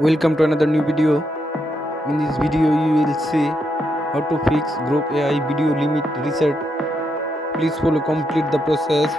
Welcome to another new video. In this video you will see how to fix Grok AI video limit reset. Please follow complete the process.